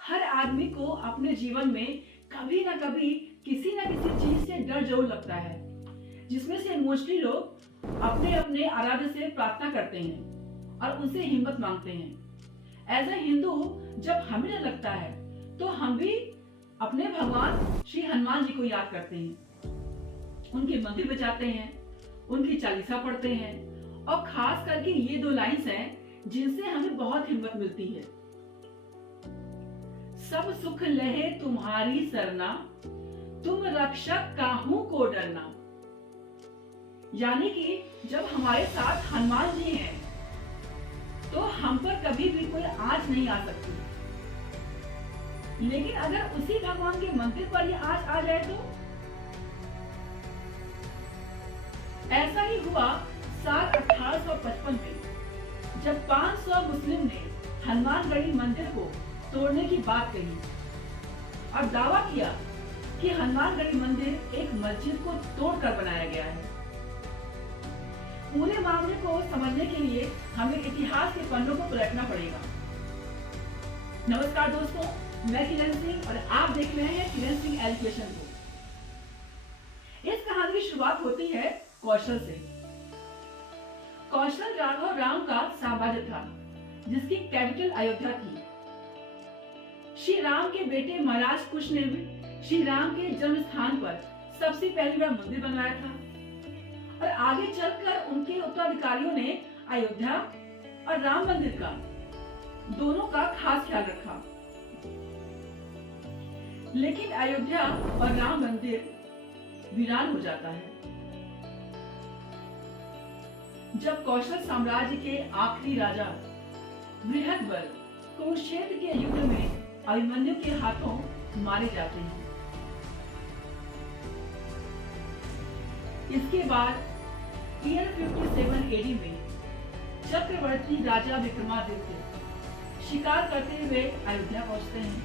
हर आदमी को अपने जीवन में कभी ना कभी किसी ना किसी चीज से डर जरूर लगता है, जिसमें से मोस्टली लोग अपने अपने आराध्य से प्रार्थना करते हैं और उनसे हिम्मत मांगते हैं। एज ए हिंदू, जब हमें डर लगता है तो हम भी अपने भगवान श्री हनुमान जी को याद करते हैं, उनके मंदिर में जाते हैं, उनकी चालीसा पढ़ते हैं और खास करके ये दो लाइन्स हैं जिनसे हमें बहुत हिम्मत मिलती है। सब सुख लहे तुम्हारी सरना, तुम रक्षक काहू को डरना। यानी कि जब हमारे साथ हनुमान जी हैं तो हम पर कभी भी कोई आंच नहीं आ सकती। लेकिन अगर उसी भगवान के मंदिर पर ये आंच आ जाए तो ऐसा ही हुआ साल 1855 में, जब 500 मुस्लिम ने हनुमानगढ़ी मंदिर को तोड़ने की बात कही और दावा किया कि हनुमानगढ़ी मंदिर एक मस्जिद को तोड़कर बनाया गया है। पूरे मामले को समझने के लिए हमें इतिहास के पन्नों को पलटना पड़ेगा। नमस्कार दोस्तों, मैं किरण सिंह और आप देख रहे हैं किरण सिंह एजुकेशन को। इस कहानी की शुरुआत होती है कौशल से। कौशल राघव राम का साम्राज्य था, जिसकी कैपिटल अयोध्या थी। श्री राम के बेटे महाराज कुश ने भी श्री राम के जन्म स्थान पर सबसे पहली बार मंदिर बनवाया था और आगे चलकर उनके उत्तराधिकारियों ने अयोध्या और राम मंदिर का दोनों का खास ख्याल रखा। लेकिन अयोध्या और राम मंदिर वीरान हो जाता है जब कौशल साम्राज्य के आखिरी राजा बृहदबल कुरुक्षेत्र के युद्ध में अभिमन्यु के हाथों मारे जाते हैं। इसके बाद 357 एडी में चक्रवर्ती राजा विक्रमादित्य शिकार करते हुए अयोध्या पहुंचते हैं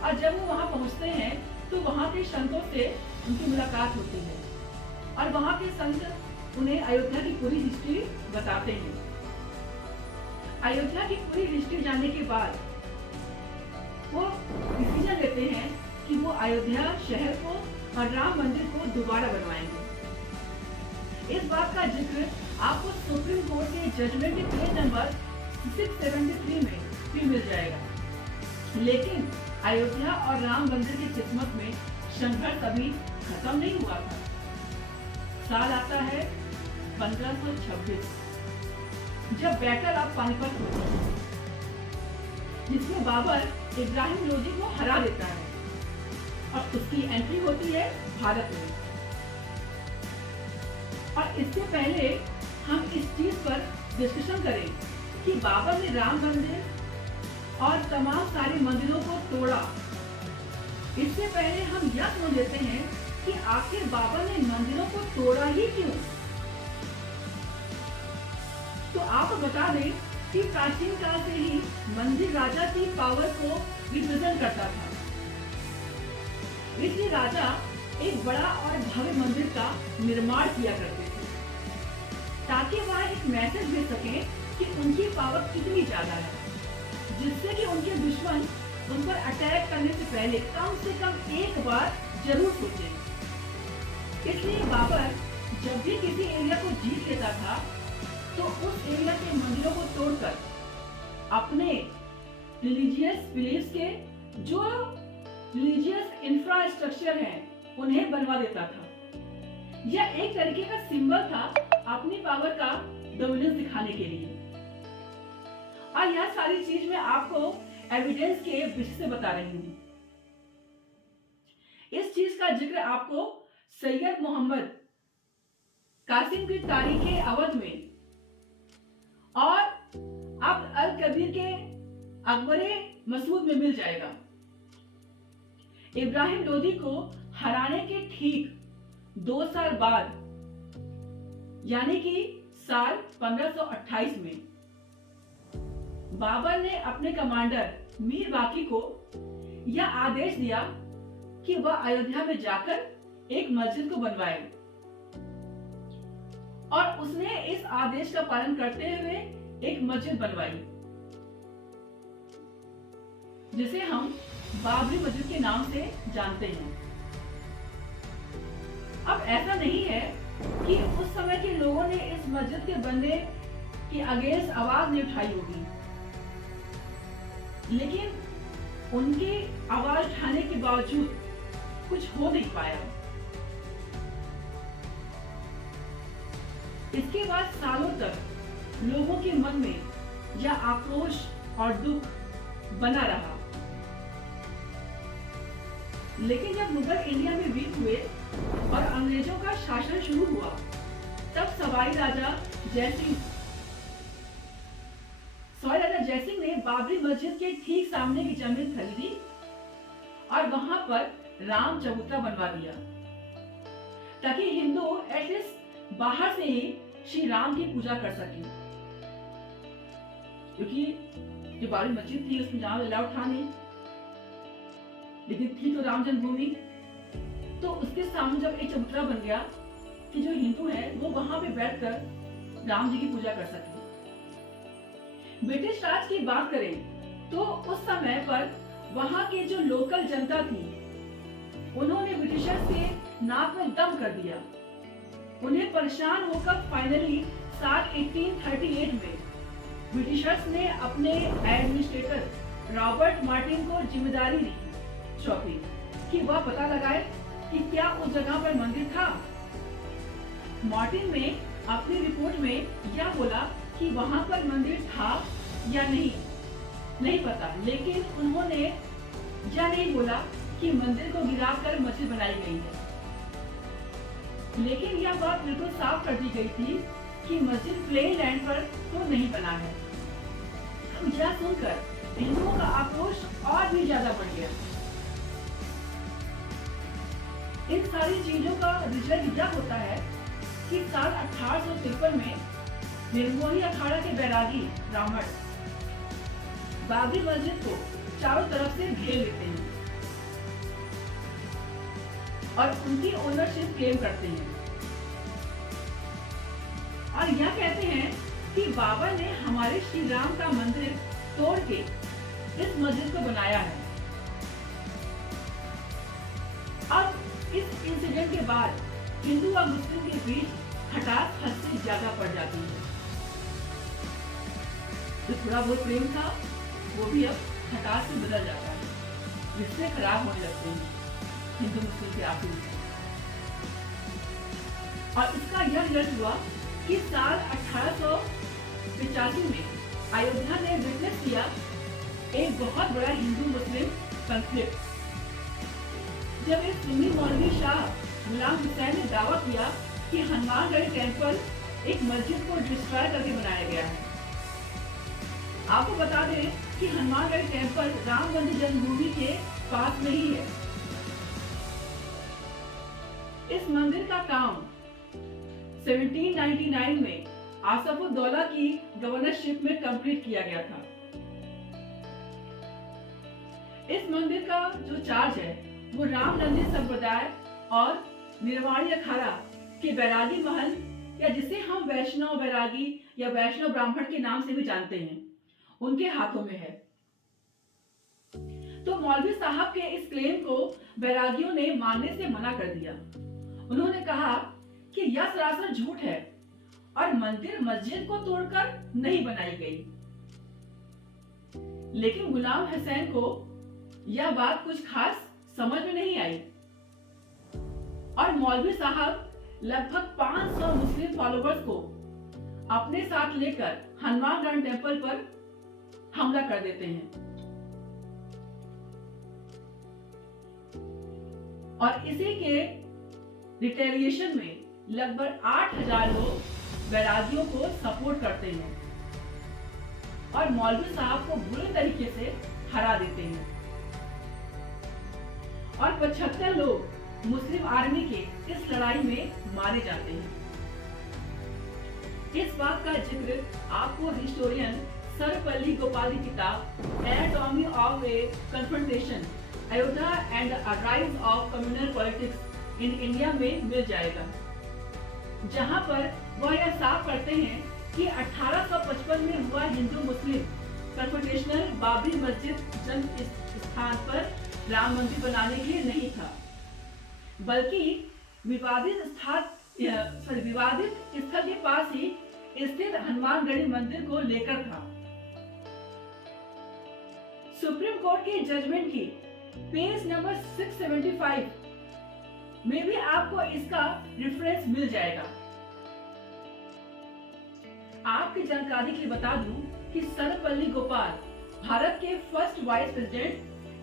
और जब वो वहां पहुंचते हैं तो वहां के संतों से उनकी मुलाकात होती है और वहां के संत उन्हें अयोध्या की पूरी हिस्ट्री बताते हैं। अयोध्या की पूरी हिस्ट्री जानने के बाद वो डिसीजन लेते हैं कि वो अयोध्या शहर को और राम मंदिर को दोबारा बनवाएंगे। इस बात का जिक्र आपको सुप्रीम कोर्ट के जजमेंट के पेज नंबर 673 में भी मिल जाएगा। लेकिन अयोध्या और राम मंदिर की किस्मत में संघर्ष अभी खत्म नहीं हुआ था। साल आता है 1526, जब बैटल ऑफ पानीपत होती है, जिसमें बाबर इब्राहिम लोदी को हरा देता है और उसकी एंट्री होती है भारत में। और इससे पहले हम इस चीज पर डिस्कशन करें कि बाबर ने राम मंदिर और तमाम सारे मंदिरों को तोड़ा, इससे पहले हम यह समझ लेते हैं कि आखिर बाबर ने मंदिरों को तोड़ा ही क्यों। तो आप बता दें कि प्राचीन काल से ही मंदिर राजा की पावर को रिप्रेजेंट करता था। इसलिए राजा एक बड़ा और भव्य मंदिर का निर्माण किया करते थे ताकि वह एक मैसेज दे सके कि उनकी पावर कितनी ज्यादा है, जिससे कि उनके दुश्मन उन पर अटैक करने से पहले कम से कम एक बार जरूर सोचें। इसलिए बाबर जब भी किसी एरिया को जीत लेता था तो उस एरिया के मंदिरों को तोड़कर अपने रिलीजियस बिलीफ्स के जो रिलीजियस इंफ्रास्ट्रक्चर हैं उन्हें बनवा देता था। यह एक तरीके का सिंबल था अपनी पावर का डोमिनेंस दिखाने के लिए। और यह सारी चीज मैं आपको एविडेंस के विषय से बता रही हूँ। इस चीज का जिक्र आपको सैयद मोहम्मद कासिम की तारीखे अवध में और अब्द अल कबीर के अकबरे मसूद में मिल जाएगा। इब्राहिम लोदी को हराने के ठीक 2 साल बाद, यानी कि साल 1528 में, बाबर ने अपने कमांडर मीर बाकी को यह आदेश दिया कि वह अयोध्या में जाकर एक मस्जिद को बनवाए और उसने इस आदेश का पालन करते हुए एक मस्जिद बनवाई। जिसे हम बाबरी मस्जिद के नाम से जानते हैं। अब ऐसा नहीं है कि उस समय के लोगों ने इस मस्जिद के बनने के अगेंस्ट आवाज नहीं उठाई होगी, लेकिन उनके आवाज उठाने के बावजूद कुछ हो नहीं पाया। इसके बाद सालों तक लोगों के मन में यह आक्रोश और दुख बना रहा। लेकिन जब मुगल इंडिया में वीक हुए और अंग्रेजों का शासन शुरू हुआ, तब सवाई राजा जयसिंह ने बाबरी मस्जिद के ठीक सामने की जमीन खरीदी और वहां पर राम चबूतरा बनवा दिया, ताकि हिंदू एटलीस्ट बाहर से ही श्री राम की पूजा कर सके। क्योंकि जो बाबरी मस्जिद थी उसमें जहां अलाउड था नहीं, लेकिन थी तो राम जन्मभूमि। तो उसके सामने जब एक चबूतरा बन गया कि जो हिंदू है वो वहां पे बैठकर राम जी की पूजा कर सके। ब्रिटिश राज की बात करें तो उस समय पर वहां के जो लोकल जनता थी, उन्होंने ब्रिटिशर्स के नाक में दम कर दिया। उन्हें परेशान होकर फाइनली साल 1838 में ब्रिटिशर्स ने अपने एडमिनिस्ट्रेटर रॉबर्ट मार्टिन को जिम्मेदारी सौंपी कि वह पता लगाए कि क्या उस जगह पर मंदिर था। मार्टिन ने अपनी रिपोर्ट में यह बोला कि वहां पर मंदिर था या नहीं पता, लेकिन उन्होंने यह नहीं बोला कि मंदिर को गिराकर मस्जिद बनाई गई है। लेकिन यह बात बिल्कुल साफ कर दी गई थी कि मस्जिद प्लेन लैंड पर तो नहीं बना है। यह सुनकर हिंदुओं का आक्रोश और भी ज्यादा बढ़ गया। इन सारी चीजों का रिजल्ट यह होता है कि साल 1853 में निर्मोही अखाड़ा के बैरागी ब्राह्मण बाबरी मस्जिद को चारों तरफ से घेर लेते हैं और उनकी ओनरशिप क्लेम करते हैं और यह कहते हैं कि बाबा ने हमारे श्री राम का मंदिर तोड़ के इस मस्जिद को बनाया है। अब इस इंसिडेंट के बाद हिंदू और मुस्लिम के बीच खटास हद से ज्यादा पड़ जाती है। जो थोड़ा बहुत प्रेम था वो भी अब खटास से बदल जाता है, रिश्ते खराब होने लगते हैं हिंदू मुस्लिम के आपस में। और इसका यह रिजल्ट हुआ कि साल 1885 में अयोध्या ने विटनेस किया एक बहुत बड़ा हिंदू मुस्लिम कॉन्फ्लिक्ट, जब एक सुन्नी मौलवी शाह गुलाम हुसैन ने दावा किया कि हनुमानगढ़ी टेम्पल एक मस्जिद को डिस्ट्रॉय करके बनाया गया है। आपको बता दें कि हनुमानगढ़ी टेम्पल राम मंदिर जन्मभूमि के पास में ही है। इस मंदिर का काम 1799 में आसफुद्दौला की गवर्नरशिप में कंप्लीट किया गया था। इस मंदिर का जो चार्ज है वो रामनंदी संप्रदाय और निर्वाणी अखाड़ा के बैरागी महल, या जिसे हम वैष्णव बैरागी या वैष्णव ब्राह्मण के नाम से भी जानते हैं, उनके हाथों में है। तो मौलवी साहब के इस क्लेम को बैरागियों ने मानने से मना कर दिया। उन्होंने कहा कि यह सरासर झूठ है और मंदिर मस्जिद को तोड़कर नहीं बनाई गई। लेकिन गुलाम हुसैन को यह बात कुछ खास समझ में नहीं आई और मौलवी साहब लगभग 500 मुस्लिम फॉलोवर्स को अपने साथ लेकर हनुमानगढ़ टेम्पल पर हमला कर देते हैं और इसी के रिटेलिएशन में लगभग 8000 लोग बैरागियों को सपोर्ट करते हैं और मौलवी साहब को बुरे तरीके से हरा देते हैं और 75 लोग मुस्लिम आर्मी के इस लड़ाई में मारे जाते हैं। इस बात का जिक्र आपको हिस्टोरियन सर्वपल्ली गोपाल की किताब anatomy of A confrontation, Ayodhya and a rise of communal politics in India में मिल जाएगा, जहां पर वह यह साफ करते हैं कि 1855 में हुआ हिंदू मुस्लिम कन्फेशनल बाबरी मस्जिद जन्म स्थान पर राम मंदिर बनाने के लिए नहीं था, बल्कि विवादित स्थल के पास ही स्थित हनुमानगढ़ी मंदिर को लेकर था। सुप्रीम कोर्ट के जजमेंट की पेज नंबर 675 में भी आपको इसका रेफरेंस मिल जाएगा। आपकी जानकारी के लिए बता दूं कि सर्वपल्ली गोपाल भारत के first vice president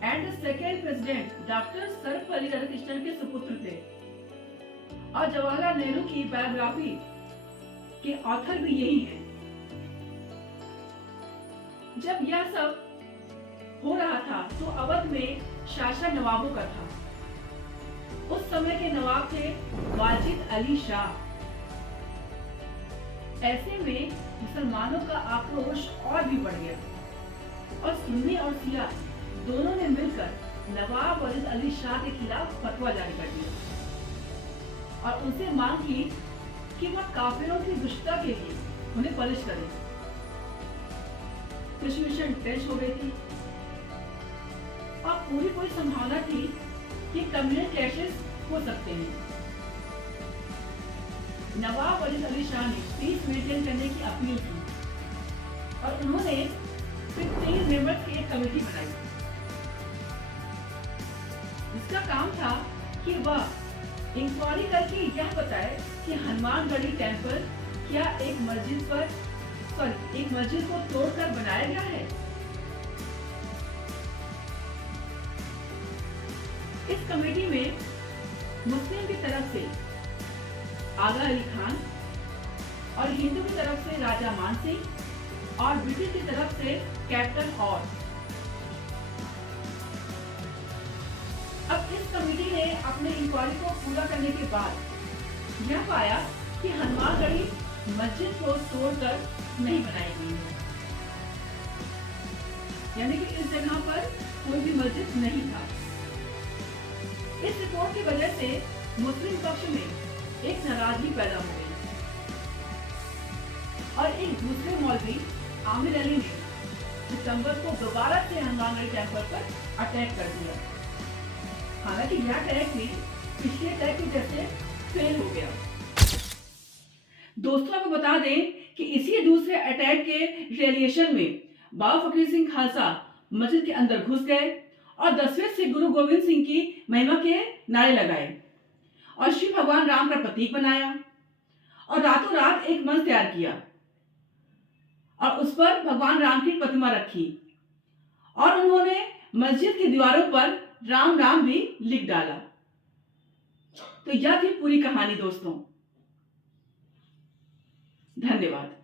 and second president doctor Sarvepalli Radhakrishnan के सुपुत्र थे और जवाहरलाल नेहरू की बायोग्राफी के ऑथर भी यही हैं। जब यह सब हो रहा था तो अवध में शासन नवाबों का था। उस समय के नवाब थे वाजिद अली शाह। ऐसे में मुसलमानों का आक्रोश और भी बढ़ गया और सुन्नी और शिया दोनों ने मिलकर नवाब वाजिद अली शाह के खिलाफ फतवा जारी कर दिया और उनसे मांग की कि वह काफिरों की दुष्टता के लिए उन्हें पनिश करे। सिचुएशन टेंस हो गई थी और पूरी संभावना थी कि कम्युनल क्लैशेस हो सकते हैं। नवाब वाजिद अली शाह ने पीस मेंटेन करने की अपील की और उन्होंने 15 मेंबर्स की एक कमेटी बनाई जिसका काम था कि वह इंक्वायरी करके यह बताए कि हनुमानगढ़ी टेम्पल क्या एक मस्जिद को तोड़कर बनाया गया है। इस कमेटी में मुस्लिम की तरफ से आगा अली खान और हिंदू की तरफ से राजा मान सिंह और ब्रिटिश की तरफ से कैप्टन और। अब इस कमेटी ने अपने इंक्वायरी को पूरा करने के बाद यह पाया कि हनुमानगढ़ी मस्जिद को तोड़कर नहीं बनाई गई है, यानी कि इस जगह पर कोई भी मस्जिद नहीं था। इस रिपोर्ट की वजह से मुस्लिम पक्ष में एक नाराजगी पैदा हो गई और एक दूसरे मौलवी आमिर अली ने दिसंबर को दोबारा से हनुमानगढ़ी टेम्पल पर अटैक कर दिया। हालांकि यह अटैक भी पिछले अटैक के जैसे फेल हो गया। दोस्तों को बता दें कि इसी दूसरे अटैक के रिटेलिएशन में बाबा फकीर सिंह खालसा मस्जिद के अंदर घुस गए और 10वें सिख गुरु गोविंद सिंह की महिमा के नारे लगाए और श्री भगवान राम का प्रतीक बनाया और रातों रात एक मंच तैयार किया और उस पर भगवान राम की प्रतिमा रखी और उन्होंने मस्जिद की दीवारों पर राम राम भी लिख डाला। तो यह थी पूरी कहानी दोस्तों। धन्यवाद।